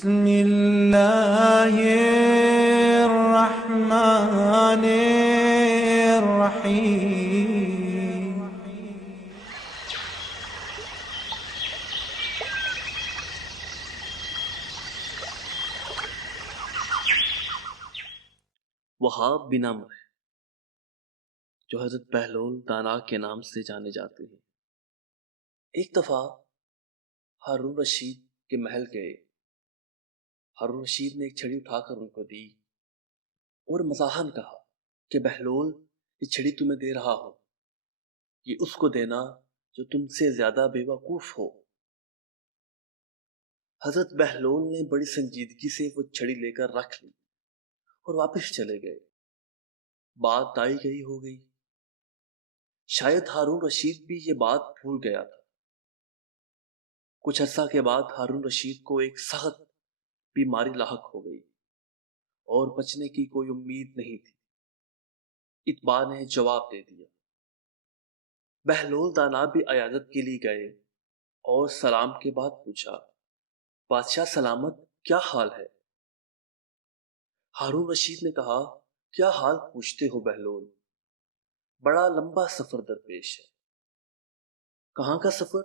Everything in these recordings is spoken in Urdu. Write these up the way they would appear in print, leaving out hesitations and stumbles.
بسم اللہ الرحمن الرحیم۔ وہاب بن عمرو جو حضرت بہلول دانا کے نام سے جانے جاتے ہیں، ایک دفعہ ہارون رشید کے محل گئے۔ ہارون رشید نے ایک چھڑی اٹھا کر ان کو دی اور مزاحاً کہا کہ بہلول یہ چھڑی تمہیں دے رہا ہوں، یہ اس کو دینا جو تم سے زیادہ بے وقوف ہو۔ حضرت بہلول نے بڑی سنجیدگی سے وہ چھڑی لے کر رکھ لی اور واپس چلے گئے۔ بات آئی گئی ہو گئی، شاید ہارون رشید بھی یہ بات بھول گیا تھا۔ کچھ عرصہ کے بعد ہارون رشید کو ایک سخت بیماری لاحق ہو گئی اور بچنے کی کوئی امید نہیں تھی۔ اتباع نے جواب دے دیا۔ بہلول دانا بھی عیادت کے لیے گئے اور سلام کے بعد پوچھا، بادشاہ سلامت، کیا حال ہے؟ ہارون رشید نے کہا، کیا حال پوچھتے ہو بہلول، بڑا لمبا سفر درپیش ہے۔ کہاں کا سفر؟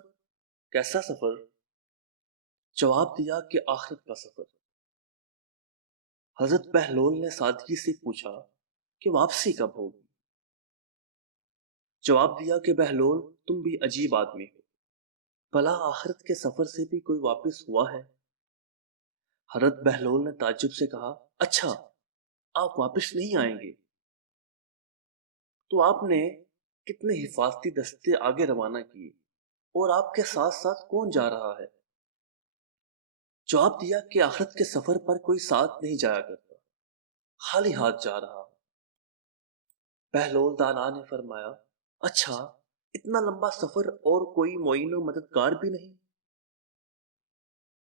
کیسا سفر؟ جواب دیا کہ آخرت کا سفر۔ حضرت بہلول نے سادگی سے پوچھا کہ واپسی کب ہوگی؟ جواب دیا کہ بہلول تم بھی عجیب آدمی ہو، بھلا آخرت کے سفر سے بھی کوئی واپس ہوا ہے؟ حضرت بہلول نے تعجب سے کہا، اچھا آپ واپس نہیں آئیں گے؟ تو آپ نے کتنے حفاظتی دستے آگے روانہ کیے اور آپ کے ساتھ ساتھ کون جا رہا ہے؟ جواب دیا کہ آخرت کے سفر پر کوئی ساتھ نہیں جایا کرتا، خالی ہاتھ جا رہا ہوں۔ بہلول دانا نے فرمایا، اچھا اتنا لمبا سفر اور کوئی معین و مددگار بھی نہیں؟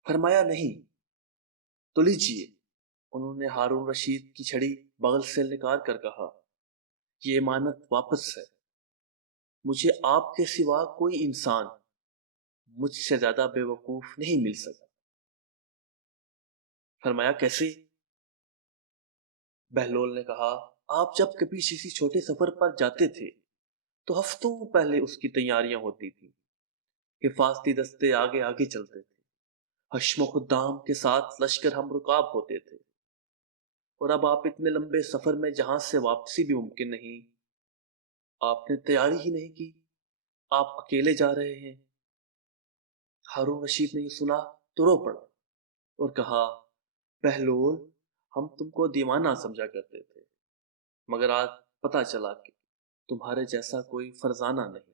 فرمایا نہیں۔ تو لیجیے۔ انہوں نے ہارون رشید کی چھڑی بغل سے نکال کر کہا، یہ امانت واپس ہے، مجھے آپ کے سوا کوئی انسان مجھ سے زیادہ بے وقوف نہیں مل سکا۔ فرمایا کیسے؟ بہلول نے کہا، آپ جب کبھی کسی چھوٹے سفر پر جاتے تھے تو ہفتوں پہلے اس کی تیاریاں ہوتی تھی، حفاظتی دستے آگے آگے چلتے تھے، حشم و خدام کے ساتھ لشکر ہم رکاب ہوتے تھے، اور اب آپ اتنے لمبے سفر میں جہاں سے واپسی بھی ممکن نہیں، آپ نے تیاری ہی نہیں کی، آپ اکیلے جا رہے ہیں۔ ہارون رشید نے یہ سنا تو رو پڑا اور کہا، بہلول ہم تم کو دیوانہ سمجھا کرتے تھے، مگر آج پتہ چلا کہ تمہارے جیسا کوئی فرزانہ نہیں۔